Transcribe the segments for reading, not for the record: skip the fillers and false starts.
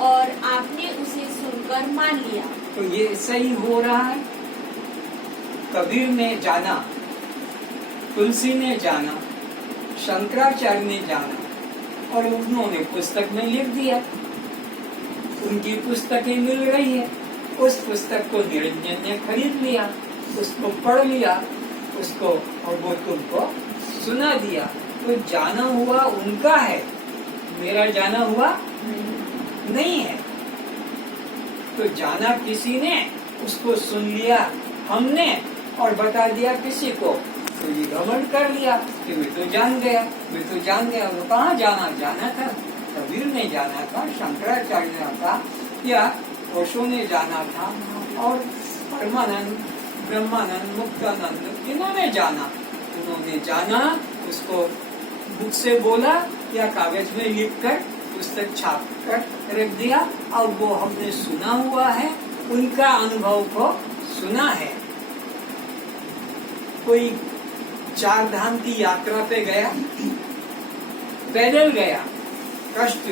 और आपने उसे सुनकर मान लिया। तो ये सही हो रहा है। कबीर ने जाना, तुलसी ने जाना, शंकराचार्य ने जाना और उन्होंने पुस्तक में लिख दिया। उनकी पुस्तकें मिल रही है। उस पुस्तक को निरंजन ने खरीद लिया, उसको पढ़ लिया, उसको और वो तुमको सुना दिया। तो जाना हुआ उनका है, मेरा जाना हुआ नहीं है। तो जाना किसी ने, उसको सुन लिया हमने और बता दिया किसी को, तो ये घमंड कर लिया कि मैं तो जान गया, मैं तो जान गया। वो कहाँ जाना? जाना था कबीर ने जाना था, शंकराचार्य ने था, या ओशो ने जाना था, और परमानंद, ब्रह्मानंद, मुक्तानंद इन्होंने जाना। उन्होंने जाना, उसको बुक से बोला या कागज में लिख कर पुस्तक छाप कर रख दिया, और वो हमने सुना हुआ है, उनका अनुभव को सुना है। कोई 4 धाम की यात्रा पे गया, पैदल गया, कष्ट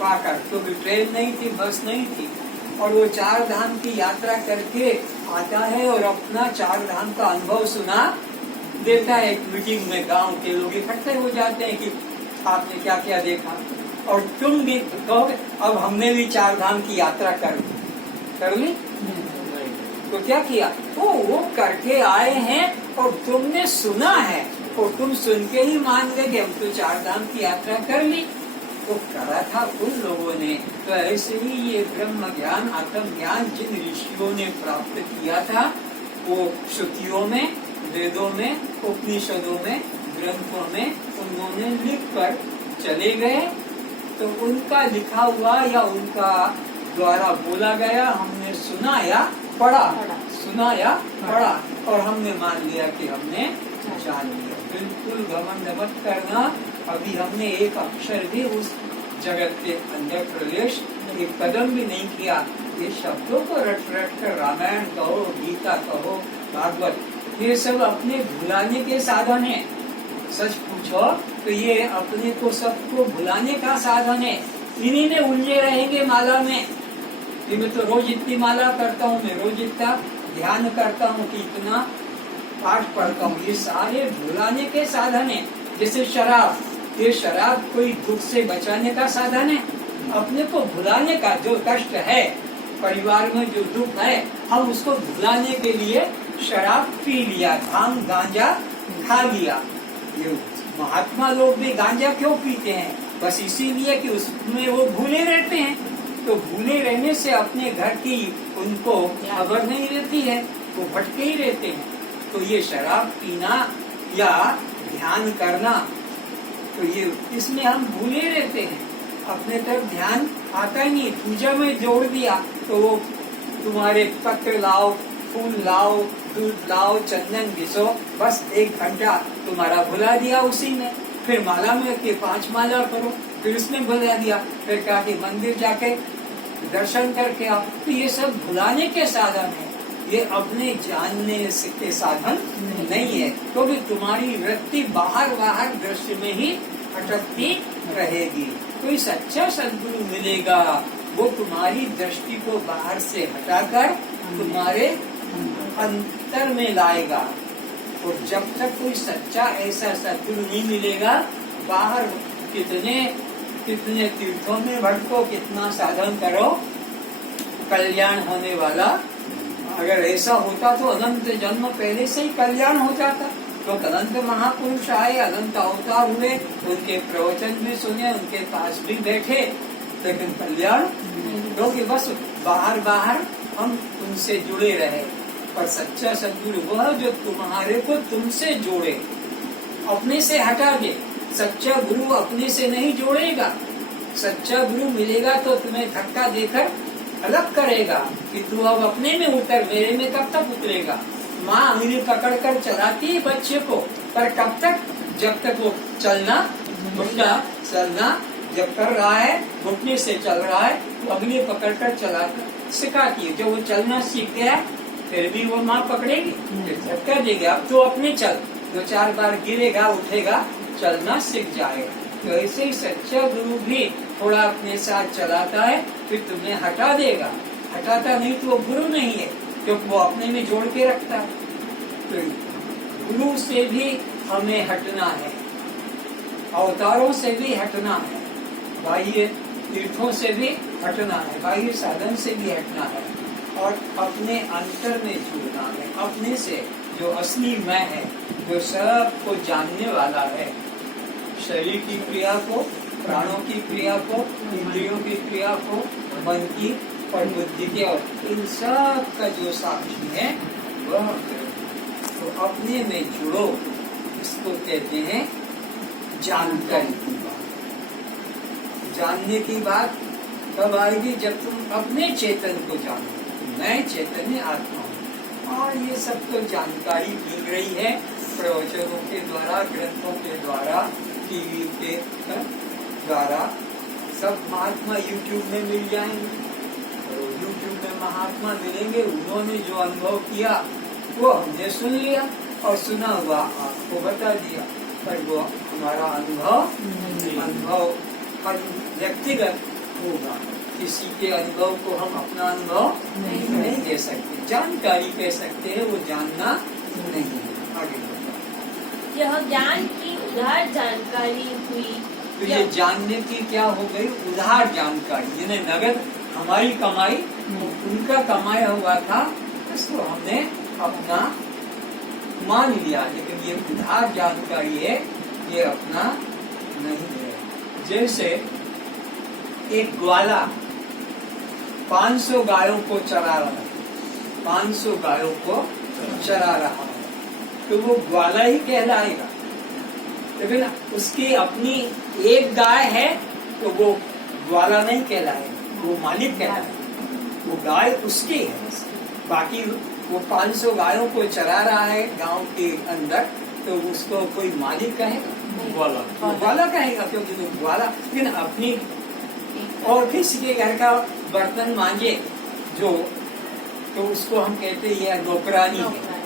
पाकर, क्योंकि ट्रेन नहीं थी, बस नहीं थी, और वो 4 धाम की यात्रा करके आता है और अपना 4 धाम का अनुभव सुना देता है। एक मीटिंग में गांव के लोग इकट्ठे हो जाते हैं कि आपने क्या क्या देखा, और तुम भी कहोगे अब हमने भी 4 धाम की यात्रा कर ली। तो क्या किया? वो करके आए हैं और तुमने सुना है, और तुम सुन के ही मान गए कि हम तो 4 धाम की यात्रा कर ली। तो करा था उन लोगों ने। तो ऐसे ही ये ब्रह्म ज्ञान, आत्म ज्ञान जिन ऋषियों ने प्राप्त किया था, वो श्रुतियों में, वेदों में, उपनिषदों में, ग्रंथों में उन्होंने लिख कर चले गए। तो उनका लिखा हुआ या उनका द्वारा बोला गया हमने सुना या पढ़ा, सुना या पढ़ा, और हमने मान लिया कि हमने जान लिया। बिल्कुल घमंड मत करना। अभी हमने एक अक्षर भी उस जगत के अंदर प्रवेश, एक कदम भी नहीं किया। ये शब्दों को रट रट कर रामायण कहो, गीता कहो, भागवत, ये सब अपने भुलाने के साधन है। सच पूछो तो ये अपने को सबको भुलाने का साधन है। इन्हीं में उलझे रहेंगे माला में। ये मैं तो रोज इतनी माला करता हूँ, मैं रोज इतना ध्यान करता हूँ कि इतना पाठ पढ़ता हूँ, ये सारे भुलाने के साधन है। जैसे शराब, ये शराब कोई दुख से बचाने का साधन है, अपने को भुलाने का। जो कष्ट है परिवार में, जो दुख है, हम उसको भुलाने के लिए शराब पी लिया, भांग गांजा खा लिया। ये महात्मा लोग भी गांजा क्यों पीते हैं? बस इसीलिए कि उसमें वो भूले रहते हैं। तो भूले रहने से अपने घर की उनको खबर नहीं रहती है, वो भटके ही रहते हैं। तो ये शराब पीना या ध्यान करना, तो ये इसमें हम भूले रहते हैं, अपने तरफ ध्यान आता ही नहीं। पूजा में जोड़ दिया तो वो तुम्हारे पत्र लाओ, फूल लाओ, दूध लाओ, चंदन घिसो, बस 1 घंटा तुम्हारा भुला दिया उसी में। फिर माला में के 5 माला करो, फिर उसमें भुला दिया। फिर कहा कि मंदिर जाके दर्शन करके आओ। तो ये सब भुलाने के साधन है, ये अपने जानने के साधन नहीं है। क्योंकि तुम्हारी वृत्ति बाहर बाहर दृश्य में ही अटकती रहेगी। कोई सच्चा सद्गुरु मिलेगा, वो तुम्हारी दृष्टि को बाहर से हटाकर तुम्हारे अंतर में लाएगा। और जब तक कोई सच्चा ऐसा सद्गुरु नहीं मिलेगा, बाहर कितने तीर्थों में भटको, कितना साधन करो, कल्याण होने वाला। अगर ऐसा होता तो अनंत जन्म पहले से ही कल्याण हो जाता। तो अनंत महापुरुष आए, अनंत अवतार हुए, उनके प्रवचन भी सुने, उनके पास भी बैठे, लेकिन कल्याण क्योंकि बस बाहर बाहर हम उनसे जुड़े रहे। पर सच्चा सद्गुरु वह जो तुम्हारे को तुमसे जोड़े, अपने से हटा दे। सच्चा गुरु अपने से नहीं जोड़ेगा। सच्चा गुरु मिलेगा तो तुम्हें धक्का देकर अलग करेगा कि तू अब अपने में उतर, मेरे में कब तक उतरेगा। माँ अंगुली पकड़ कर चलाती है बच्चे को, पर कब तक? जब तक वो चलना, घुटना चलना जब कर रहा है, घुटने से चल रहा है, तो अंगुली पकड़ कर चलाकर सिखाती है। जब वो चलना सीख गया फिर भी वो माँ पकड़ेगी, फिर धक्का देगी, अब तो अपने चल। 2-4 बार गिरेगा, उठेगा, चलना सीख जाएगा। तो ऐसे ही सच्चा गुरु भी थोड़ा अपने साथ चलाता है, फिर तुम्हें हटा देगा। हटाता नहीं तो वो गुरु नहीं है, क्योंकि वो अपने में जोड़ के रखता है। तो गुरु से भी हमें हटना है, अवतारों से भी हटना है, बाह्य तीर्थों से भी हटना है, बाह्य साधन से भी हटना है, और अपने अंतर में जुड़ना है, अपने से जो असली मैं है, जो सबको जानने वाला है, शरीर की क्रिया को, प्राणों की क्रिया को, इंद्रियों की क्रिया को, मन की और बुद्धि के, और इन सब का जो साक्षी है वह। तो अपने में जुड़ो, इसको कहते हैं जानकारी की बात। जानने की बात कब आएगी? जब तुम अपने चेतन को जानो, मैं चैतन्य आत्मा हूँ। और ये सब तो जानकारी मिल रही है प्रवचनों के द्वारा, ग्रंथों के द्वारा, टीवी के द्वारा। सब महात्मा यूट्यूब में मिल जाएंगे, तो यूट्यूब में महात्मा मिलेंगे, उन्होंने जो अनुभव किया वो हमने सुन लिया, और सुना हुआ आपको बता दिया, पर वो हमारा अनुभव व्यक्तिगत होगा। किसी के अनुभव को हम अपना अनुभव नहीं दे सकते, जानकारी कह सकते हैं, वो जानना नहीं है। आगे बताओ। यह ज्ञान की उधार जानकारी हुई। तो ये जानने की क्या हो गई? उधार जानकारी, यानी नगद हमारी कमाई, उनका कमाया हुआ था, इसको हमने अपना मान लिया, लेकिन ये उधार जानकारी है, ये अपना नहीं है। जैसे एक ग्वाला 500 गायों को चरा रहा है, 500 गायों को चरा रहा है, तो वो ग्वाला ही कहलाएगा। लेकिन उसकी अपनी एक गाय है तो वो ग्वाला नहीं कहलाएगा, वो मालिक कहलाएगा, वो गाय उसकी है। बाकी वो 500 गायों को चरा रहा है गांव के अंदर, तो उसको कोई मालिक कहेगा? ग्वाला कहेगा, क्योंकि वो ग्वाला। लेकिन अपनी और किसी के घर का बर्तन मांजे जो, तो उसको हम कहते हैं यह नौकरानी है।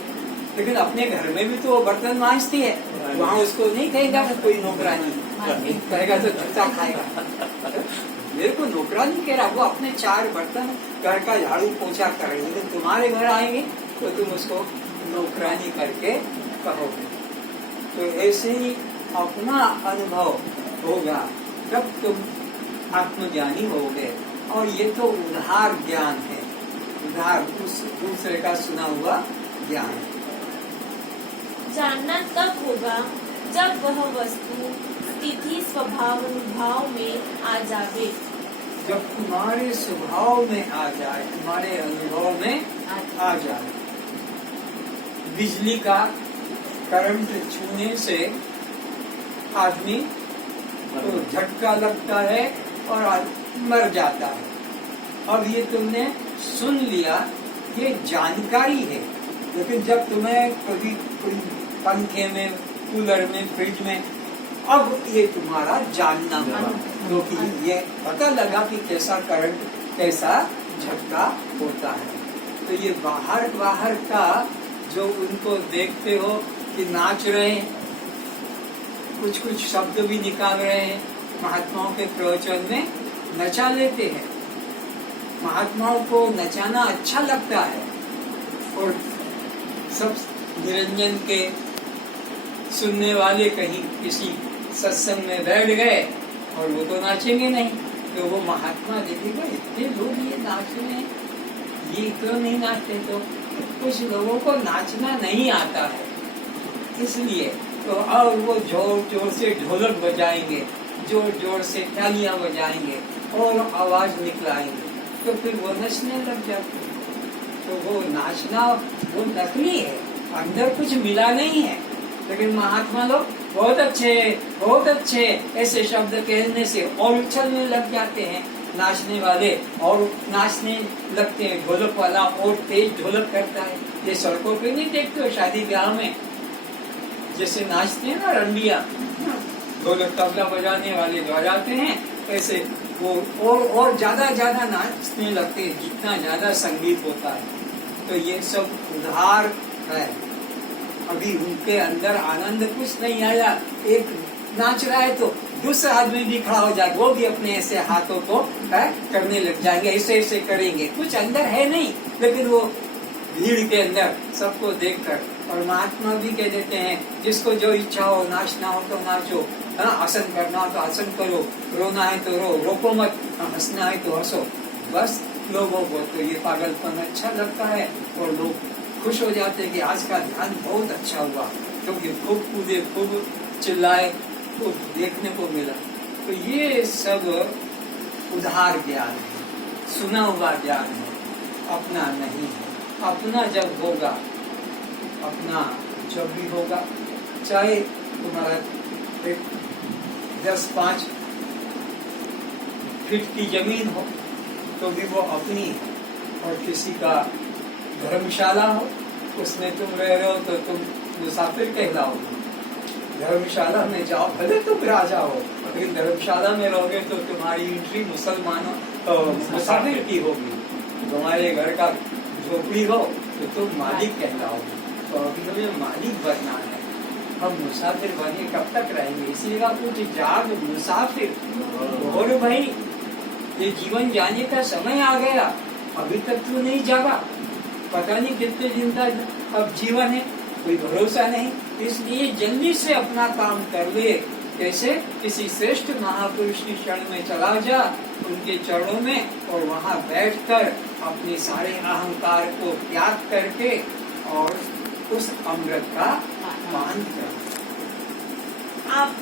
लेकिन अपने घर में भी तो वो बर्तन मांजती है, वहाँ उसको नहीं कहेगा कि कोई नौकरानी कहेगा तो जूता खाएगा। मेरे को नौकरानी कह रहा, वो अपने 4 बर्तन घर का झाड़ू पोछा कर रही है, लेकिन तुम्हारे घर आएंगे तो तुम उसको नौकरानी करके कहोगे। तो ऐसे ही अपना अनुभव होगा जब तुम आत्मज्ञानी होगे। और ये तो उधार ज्ञान है, उधार उस दूसरे का सुना हुआ ज्ञान। जानना तब होगा जब वह वस्तु स्थिति स्वभाव अनुभाव में आ जावे। जब तुम्हारे स्वभाव में आ जाए, तुम्हारे अनुभव में आ जाए। बिजली का करंट छूने से आदमी तो झटका लगता है और मर जाता है। अब ये तुमने सुन लिया, ये जानकारी है। लेकिन जब तुम्हें कभी कोई पंखे में, कूलर में, फ्रिज में, अब ये तुम्हारा जानना हुआ, क्योंकि ये पता लगा कि कैसा करंट, कैसा झटका होता है। तो ये बाहर का जो उनको देखते हो कि नाच रहे हैं, कुछ शब्द भी निकाल रहे हैं, महात्माओं के प्रवचन में नचा लेते हैं। महात्माओं को नचाना अच्छा लगता है, और सब निरंजन के सुनने वाले कहीं किसी सत्संग में बैठ गए और वो तो नाचेंगे नहीं, तो वो महात्मा देखेगा इतने लोग ये नाच रहे हैं, ये क्यों नहीं नाचते? तो कुछ लोगों को नाचना नहीं आता है, इसलिए तो और वो जोर जोर से ढोलक बजाएंगे, जोर जोर से तालियां बजाएंगे और आवाज निकलाएंगे, तो फिर वो नचने लग जाते हैं। तो वो नाचना वो नकली है, अंदर कुछ मिला नहीं है। लेकिन महात्मा लोग बहुत अच्छे ऐसे शब्द कहने से और उछलने लग जाते हैं। नाचने वाले और नाचने लगते हैं, ढोलक वाला और तेज ढोलक करता है। ये सड़कों पे नहीं देखते हो शादी ब्याह में जैसे नाचते हैं ना रंडिया, ढोलक तबला बजाने वाले बजाते हैं, ऐसे वो और ज्यादा नाचने लगते हैं जितना ज्यादा संगीत होता है। तो ये सब उधार है, अभी उनके अंदर आनंद कुछ नहीं आया। एक नाच रहा है तो दूसरा आदमी भी खड़ा हो जाएगा, वो भी अपने ऐसे हाथों को करने लग जाएंगे, ऐसे ऐसे करेंगे। कुछ अंदर है नहीं, लेकिन वो भीड़ के अंदर सबको देखकर। और महात्मा भी कह देते हैं जिसको जो इच्छा हो, नाचना हो तो नाचो, आसन करना हो तो आसन करो, रोना है तो रो, रोको मत, हंसना है तो हंसो। बस लोगों को तो ये पागलपन अच्छा लगता है और लोग खुश हो जाते हैं कि आज का ध्यान बहुत अच्छा हुआ, क्योंकि खूब कूदे, खूब चिल्लाए, खूब देखने को मिला। तो ये सब उधार ज्ञान है, सुना हुआ ज्ञान है, अपना नहीं है। अपना जब होगा, अपना जब भी होगा, चाहे तुम्हारा 10-5 फीट की जमीन हो तो भी वो अपनी है, और किसी का धर्मशाला हो उसमें तुम रह रहे हो तो तुम मुसाफिर कहलाओगे। धर्मशाला में जाओ, भले तुम राजा हो, लेकिन धर्मशाला में रहोगे तो तुम्हारी एंट्री मुसलमानों मुसाफिर की होगी। तुम्हारे घर का झोपड़ी हो तो तुम मालिक कहलाओगे। तो अभी हमें मालिक बनना है, हम मुसाफिर बने कब तक रहेंगे? इसीलिए कुछ जाग मुसाफिर। और भाई ये जीवन जाने का समय आ गया, अभी तक तो नहीं जागा, पता नहीं कितने दिन तक अब जीवन है, कोई भरोसा नहीं। इसलिए जल्दी से अपना काम कर ले। कैसे? किसी श्रेष्ठ महापुरुष की शरण में चला जा, उनके चरणों में, और वहाँ बैठकर अपने सारे अहंकार को त्याग करके और उस अमृत का पान कर। आप